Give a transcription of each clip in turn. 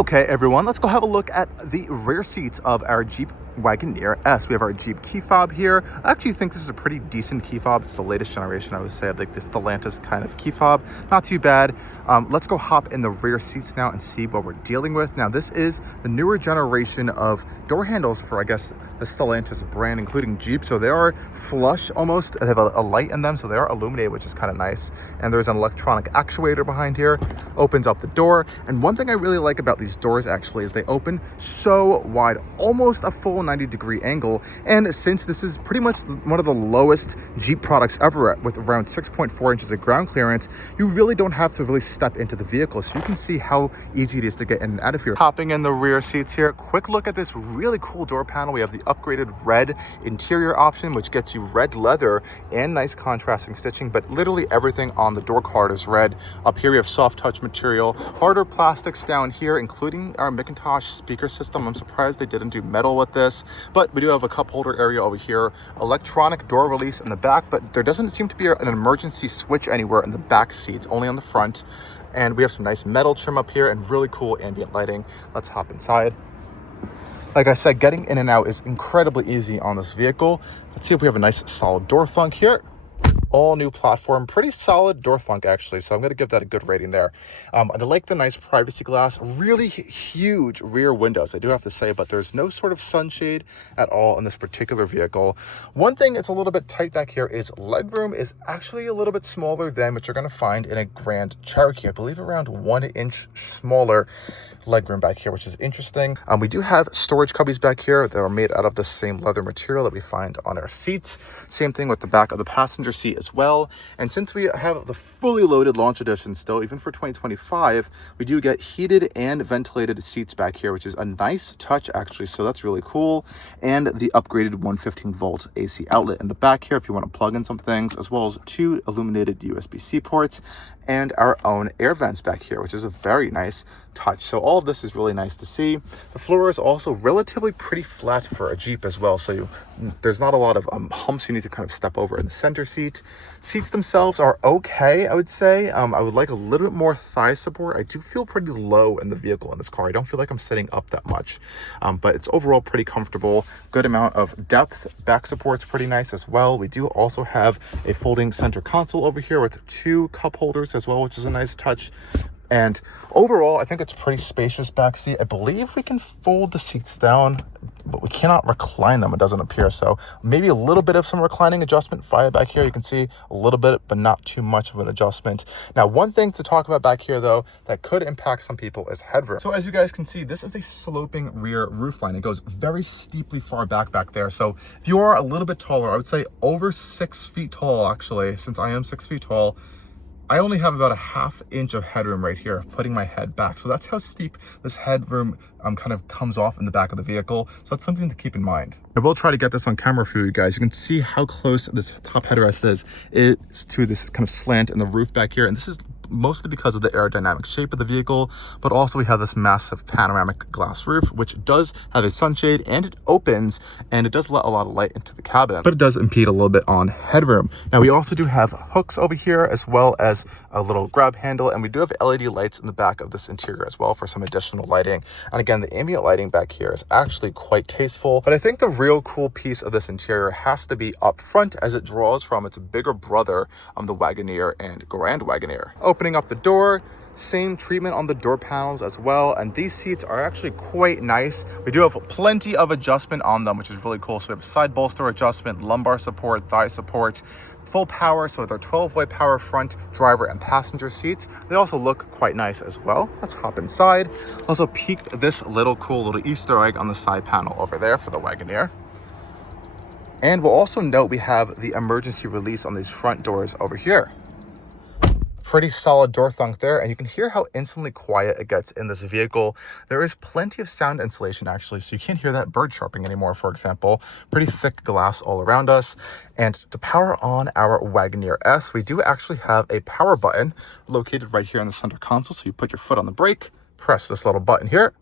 Okay, everyone, let's go have a look at the rear seats of our Jeep Wagoneer S. We have our Jeep key fob here. I actually think this is a pretty decent key fob. It's the latest generation, I would say, of like this Stellantis kind of key fob. Not too bad. Let's go hop in the rear seats now and see what we're dealing with. Now, this is the newer generation of door handles for, I guess, the Stellantis brand, including Jeep. So they are flush almost. They have a light in them, so they are illuminated, which is kind of nice. And there's an electronic actuator behind here. Opens up the door. And one thing I really like about these doors actually is they open so wide, almost a full 90-degree angle. And since this is pretty much one of the lowest Jeep products ever with around 6.4 inches of ground clearance, you really don't have to really step into the vehicle. So you can see how easy it is to get in and out of here. Hopping in the rear seats here, quick look at this really cool door panel. We have the upgraded red interior option, which gets you red leather and nice contrasting stitching, but literally everything on the door card is red. Up here we have soft touch material, harder plastics down here, including our Macintosh speaker system. I'm surprised they didn't do metal with this, but we do have a cup holder area over here, electronic door release in the back, but there doesn't seem to be an emergency switch anywhere in the back seats, only on the front. And we have some nice metal trim up here and really cool ambient lighting. Let's hop inside. Like I said, getting in and out is incredibly easy on this vehicle. Let's see if we have a nice solid door thunk here. All new platform, pretty solid door thunk actually, so I'm going to give that a good rating there. I like the nice privacy glass, really huge rear windows, I do have to say, but there's no sort of sunshade at all in this particular vehicle. One thing that's a little bit tight back here is legroom is actually a little bit smaller than what you're going to find in a Grand Cherokee. I believe around 1 inch smaller legroom back here, which is interesting. We do have storage cubbies back here that are made out of the same leather material that we find on our seats. Same thing with the back of the passenger seat as well. And since we have the fully loaded launch edition still, even for 2025, we do get heated and ventilated seats back here, which is a nice touch actually, so that's really cool. And the upgraded 115 volt AC outlet in the back here if you want to plug in some things, as well as 2 illuminated USB-C ports and our own air vents back here, which is a very nice touch. So all of this is really nice to see. The floor is also relatively pretty flat for a Jeep as well, so there's not a lot of humps you need to kind of step over in the center seat. Seats themselves are okay, I would say. I would like a little bit more thigh support. I do feel pretty low in the vehicle in this car. I don't feel like I'm sitting up that much, but it's overall pretty comfortable. Good amount of depth. Back support's pretty nice as well. We do also have a folding center console over here with 2 cup holders as well, which is a nice touch. And overall, I think it's a pretty spacious back seat. I believe we can fold the seats down, but we cannot recline them, it doesn't appear. So maybe a little bit of some reclining adjustment via back here. You can see a little bit, but not too much of an adjustment. Now, one thing to talk about back here, though, that could impact some people is headroom. So as you guys can see, this is a sloping rear roofline. It goes very steeply far back there. So if you are a little bit taller, I would say over 6 feet tall, actually, since I am 6 feet tall, I only have about a ½ inch of headroom right here, putting my head back. So that's how steep this headroom kind of comes off in the back of the vehicle. So that's something to keep in mind. I will try to get this on camera for you guys. You can see how close this top headrest is to this kind of slant in the roof back here. And this is mostly because of the aerodynamic shape of the vehicle, but also we have this massive panoramic glass roof, which does have a sunshade and it opens and it does let a lot of light into the cabin, but it does impede a little bit on headroom. Now, we also do have hooks over here as well as a little grab handle, and we do have LED lights in the back of this interior as well for some additional lighting. And again, the ambient lighting back here is actually quite tasteful, but I think the real cool piece of this interior has to be up front as it draws from its bigger brother, the Wagoneer and Grand Wagoneer. Opening up the door, same treatment on the door panels as well, and these seats are actually quite nice. We do have plenty of adjustment on them, which is really cool. So we have side bolster adjustment, lumbar support, thigh support, full power, so they're 12-way power front, driver and passenger seats. They also look quite nice as well. Let's hop inside. Also peek this little cool little Easter egg on the side panel over there for the Wagoneer. And we'll also note we have the emergency release on these front doors over here. Pretty solid door thunk there, and you can hear how instantly quiet it gets in this vehicle. There is plenty of sound insulation actually, so you can't hear that bird chirping anymore, for example. Pretty thick glass all around us. And to power on our Wagoneer S, we do actually have a power button located right here in the center console. So you put your foot on the brake, press this little button here.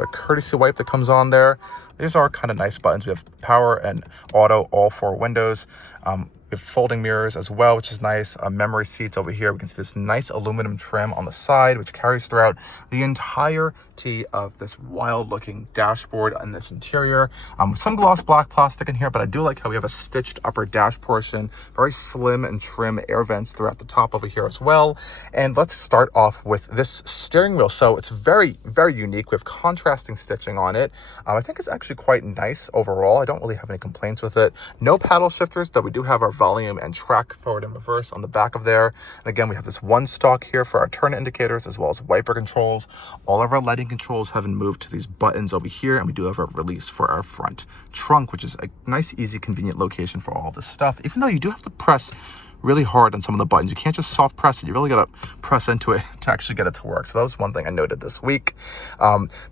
A courtesy wipe that comes on there. These are kind of nice buttons. We have power and auto, all 4 windows. We We have folding mirrors as well, which is nice. Memory seats over here. We can see this nice aluminum trim on the side, which carries throughout the entirety of this wild looking dashboard and this interior. Some gloss black plastic in here, but I do like how we have a stitched upper dash portion, very slim and trim air vents throughout the top over here as well. And let's start off with this steering wheel. So it's very, very unique. We have contrasting stitching on it. I think it's actually quite nice overall. I don't really have any complaints with it. No paddle shifters, though we do have our volume and track forward and reverse on the back of there. And again, we have this one stalk here for our turn indicators as well as wiper controls. All of our lighting controls have been moved to these buttons over here, and we do have a release for our front trunk, which is a nice, easy, convenient location for all this stuff, even though you do have to press really hard on some of the buttons. You can't just soft press it. You really got to press into it to actually get it to work. So that was one thing I noted this week.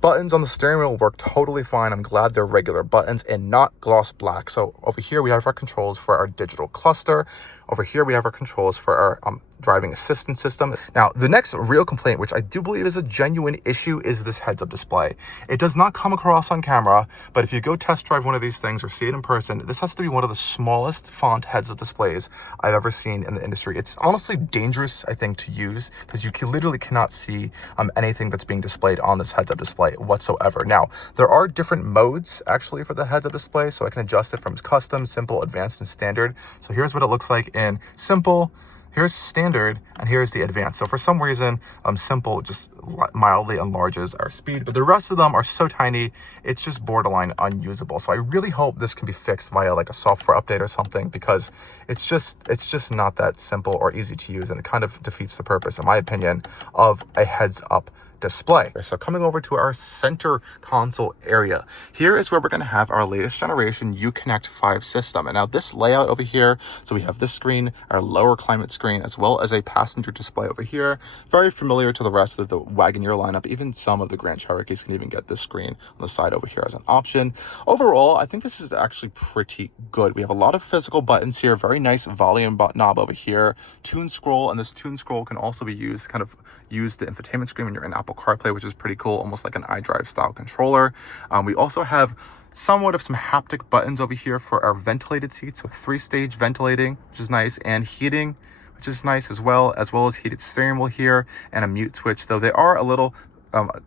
Buttons on the steering wheel work totally fine. I'm glad they're regular buttons and not gloss black. So over here we have our controls for our digital cluster. Over here we have our controls for our driving assistance system. Now, the next real complaint, which I do believe is a genuine issue, is this heads-up display. It does not come across on camera, but if you go test drive one of these things or see it in person, this has to be one of the smallest font heads-up displays I've ever seen in the industry. It's honestly dangerous, I think, to use because you literally cannot see anything that's being displayed on this heads-up display whatsoever. Now, there are different modes actually for the heads-up display, so I can adjust it from custom, simple, advanced, and standard. So here's what it looks like in simple. Here's standard, and here's the advanced. So for some reason, simple just mildly enlarges our speed, but the rest of them are so tiny, it's just borderline unusable. So I really hope this can be fixed via like a software update or something, because it's just not that simple or easy to use, and it kind of defeats the purpose, in my opinion, of a heads-up display. So coming over to our center console area, here is where we're going to have our latest generation Uconnect 5 system. And now this layout over here, so we have this screen, our lower climate screen, as well as a passenger display over here. Very familiar to the rest of the Wagoneer lineup. Even some of the Grand Cherokees can even get this screen on the side over here as an option. Overall, I think this is actually pretty good. We have a lot of physical buttons here, very nice volume knob over here, tune scroll, and this tune scroll can also be used use the infotainment screen when you're in Apple CarPlay, which is pretty cool, almost like an iDrive style controller. We also have somewhat of some haptic buttons over here for our ventilated seats, so 3-stage ventilating, which is nice, and heating, which is nice as well as heated steering wheel here, and a mute switch, though they are a little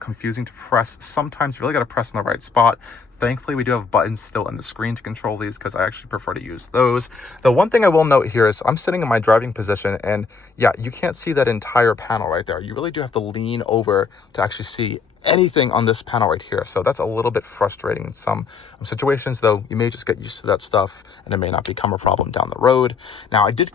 confusing to press. Sometimes you really got to press in the right spot. Thankfully, we do have buttons still in the screen to control these because I actually prefer to use those. The one thing I will note here is I'm sitting in my driving position, and yeah, you can't see that entire panel right there. You really do have to lean over to actually see anything on this panel right here. So that's a little bit frustrating in some situations, though you may just get used to that stuff and it may not become a problem down the road. Now, I did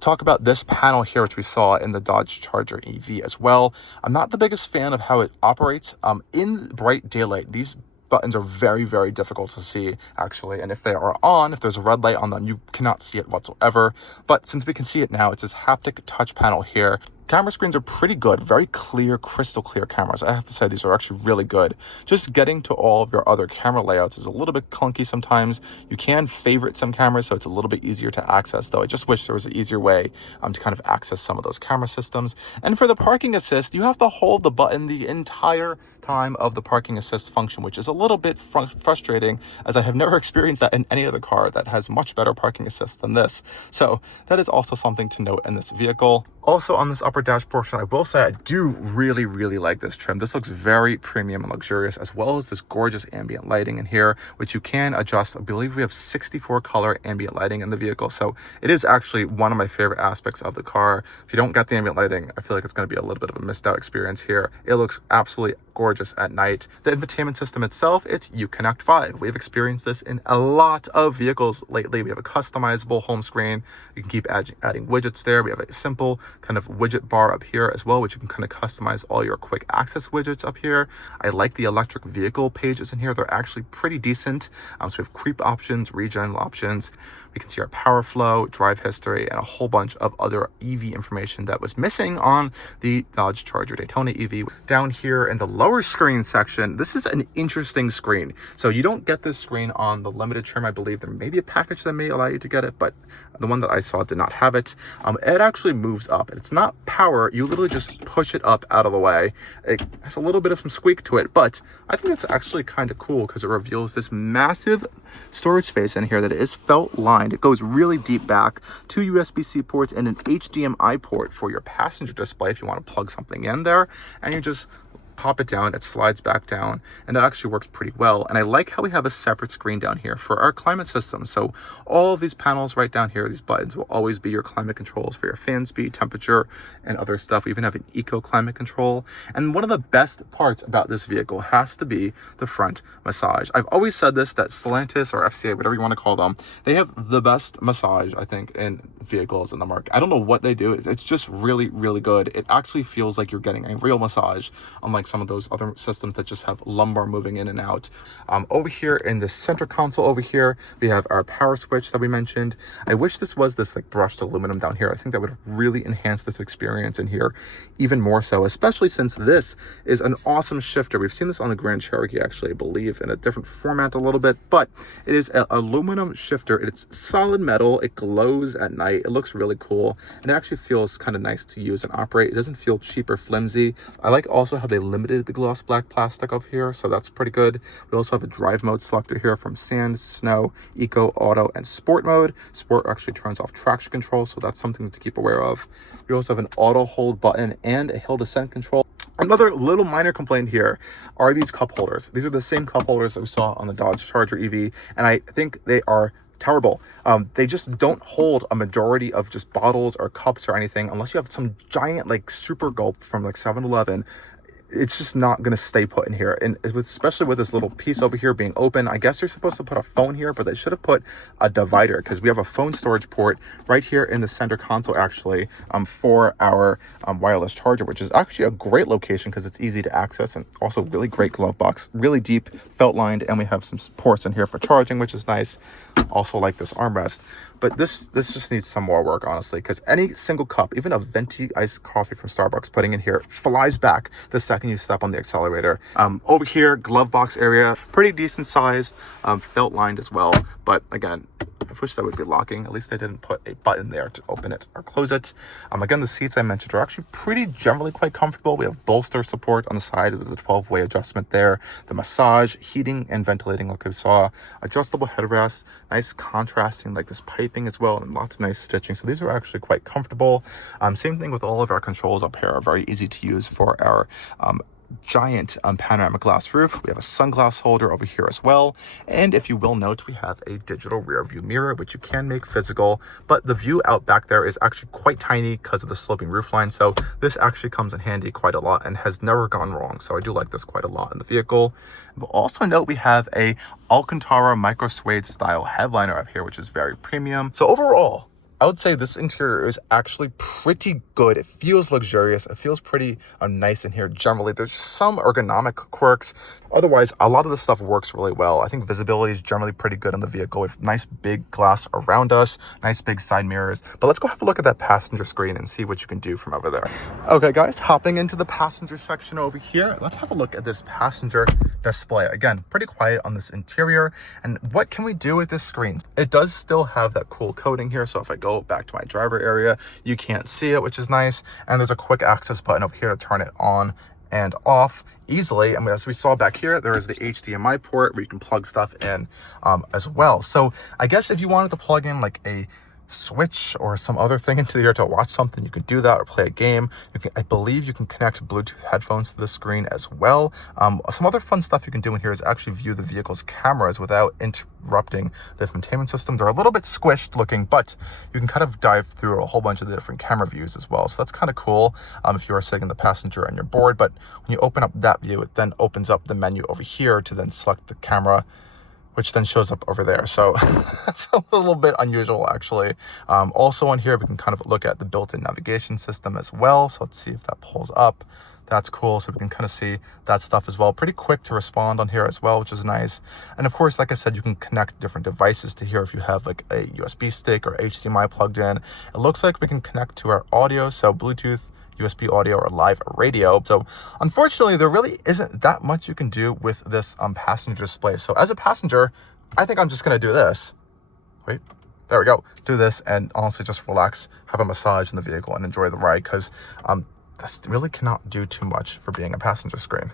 talk about this panel here, which we saw in the Dodge Charger EV as well. I'm not the biggest fan of how it operates. In bright daylight, these buttons are very, very difficult to see actually, and if they are on, if there's a red light on them, you cannot see it whatsoever. But since we can see it now, it's this haptic touch panel here. Camera screens are pretty good, very clear, crystal clear cameras. I have to say these are actually really good. Just getting to all of your other camera layouts is a little bit clunky sometimes. You can favorite some cameras, so it's a little bit easier to access, though I just wish there was an easier way to kind of access some of those camera systems. And for the parking assist, you have to hold the button the entire time of the parking assist function, which is a little bit frustrating, as I have never experienced that in any other car that has much better parking assist than this. So that is also something to note in this vehicle. Also on this upper dash portion, I will say I do really, really like this trim. This looks very premium and luxurious, as well as this gorgeous ambient lighting in here, which you can adjust. I believe we have 64 color ambient lighting in the vehicle. So it is actually one of my favorite aspects of the car. If you don't get the ambient lighting, I feel like it's going to be a little bit of a missed out experience here. It looks absolutely gorgeous at night. The infotainment system itself, it's Uconnect 5. We've experienced this in a lot of vehicles lately. We have a customizable home screen. You can keep adding widgets there. We have a simple kind of widget bar up here as well, which you can kind of customize all your quick access widgets up here. I like the electric vehicle pages in here. They're actually pretty decent. So we have creep options, regen options. We can see our power flow, drive history, and a whole bunch of other EV information that was missing on the Dodge Charger Daytona EV. Down here in the lower screen section, this is an interesting screen. So you don't get this screen on the limited trim. I believe there may be a package that may allow you to get it, but the one that I saw did not have it. It actually moves up. up. It's not power, you literally just push it up out of the way. It has a little bit of some squeak to it, but I think it's actually kind of cool because it reveals this massive storage space in here that is felt lined. It goes really deep back, 2 USB-C ports and an HDMI port for your passenger display if you want to plug something in there, and you just pop it down, it slides back down, and it actually works pretty well. And I like how we have a separate screen down here for our climate system. So all of these panels right down here, these buttons will always be your climate controls for your fan speed, temperature, and other stuff. We even have an eco climate control. And one of the best parts about this vehicle has to be the front massage. I've always said this, that Stellantis or FCA, whatever you want to call them, they have the best massage, I think, in vehicles in the market. I don't know what they do. It's just really, really good. It actually feels like you're getting a real massage, unlike some of those other systems that just have lumbar moving in and out. Over here in the center console over here, we have our power switch that we mentioned. I wish this was this like brushed aluminum down here. I think that would really enhance this experience in here even more so, especially since this is an awesome shifter. We've seen this on the Grand Cherokee, actually, I believe, in a different format a little bit, but it is an aluminum shifter. It's solid metal. It glows at night. It looks really cool, and it actually feels kind of nice to use and operate. It doesn't feel cheap or flimsy. I like also how they limited the gloss black plastic over here, so that's pretty good. We also have a drive mode selector here from sand, snow, eco, auto, and sport mode. Sport actually turns off traction control, so that's something to keep aware of. We also have an auto hold button and a hill descent control. Another little minor complaint here are these cup holders. These are the same cup holders that we saw on the Dodge Charger EV, and I think they are terrible. They just don't hold a majority of just bottles or cups or anything unless you have some giant like super gulp from like 7-Eleven. It's just not going to stay put in here. And especially with this little piece over here being open, I guess you're supposed to put a phone here, but they should have put a divider, because we have a phone storage port right here in the center console actually, for our wireless charger, which is actually a great location because it's easy to access, and also really great glove box, really deep, felt lined, and we have some ports in here for charging, which is nice. Also like this armrest. But this just needs some more work, honestly, because any single cup, even a venti iced coffee from Starbucks, putting in here flies back the second you step on the accelerator. Over here, glove box area, pretty decent sized, felt lined as well. But again, I wish that would be locking. At least they didn't put a button there to open it or close it. Again, the seats I mentioned are actually pretty generally quite comfortable. We have bolster support on the side with the 12-way adjustment there. The massage, heating, and ventilating, like we saw. Adjustable headrests, nice contrasting, like this piping as well, and lots of nice stitching. So these are actually quite comfortable. Same thing with all of our controls up here, are very easy to use for our giant panoramic glass roof. We have a sunglass holder over here as well, and if you will note, we have a digital rear view mirror, which you can make physical, but the view out back there is actually quite tiny because of the sloping roofline, so this actually comes in handy quite a lot and has never gone wrong. So I do like this quite a lot in the vehicle. We'll also note we have a Alcantara micro suede style headliner up here, which is very premium. So overall, I would say this interior is actually pretty good. It feels luxurious. It feels pretty nice in here generally. There's some ergonomic quirks. Otherwise, a lot of the stuff works really well. I think visibility is generally pretty good in the vehicle. We have nice big glass around us, nice big side mirrors. But let's go have a look at that passenger screen and see what you can do from over there. Okay, guys, hopping into the passenger section over here, let's have a look at this passenger display. Again, pretty quiet on this interior. And what can we do with this screen? It does still have that cool coating here. So if I go back to my driver area, you can't see it, which is nice. And there's a quick access button over here to turn it on and off easily. And as we saw back here, there is the HDMI port where you can plug stuff in as well. So I guess if you wanted to plug in like a switch or some other thing into here to watch something, you could do that, or play a game. I believe you can connect Bluetooth headphones to the screen as well. Some other fun stuff you can do in here is actually view the vehicle's cameras without interrupting the infotainment system. They're a little bit squished looking, but you can kind of dive through a whole bunch of the different camera views as well. So that's kind of cool if you are sitting in the passenger and you're bored. But when you open up that view, it then opens up the menu over here to then select the camera, which then shows up over there. So that's a little bit unusual, actually. Also on here, we can kind of look at the built-in navigation system as well. So let's see if that pulls up. That's cool. So we can kind of see that stuff as well. Pretty quick to respond on here as well, which is nice. And of course, like I said, you can connect different devices to here if you have like a USB stick or HDMI plugged in. It looks like we can connect to our audio, so Bluetooth, USB audio, or live radio. So unfortunately, there really isn't that much you can do with this passenger display. So as a passenger, I think I'm just gonna do this. Wait, There we go. Do this and honestly just relax, have a massage in the vehicle and enjoy the ride, because this really cannot do too much for being a passenger screen.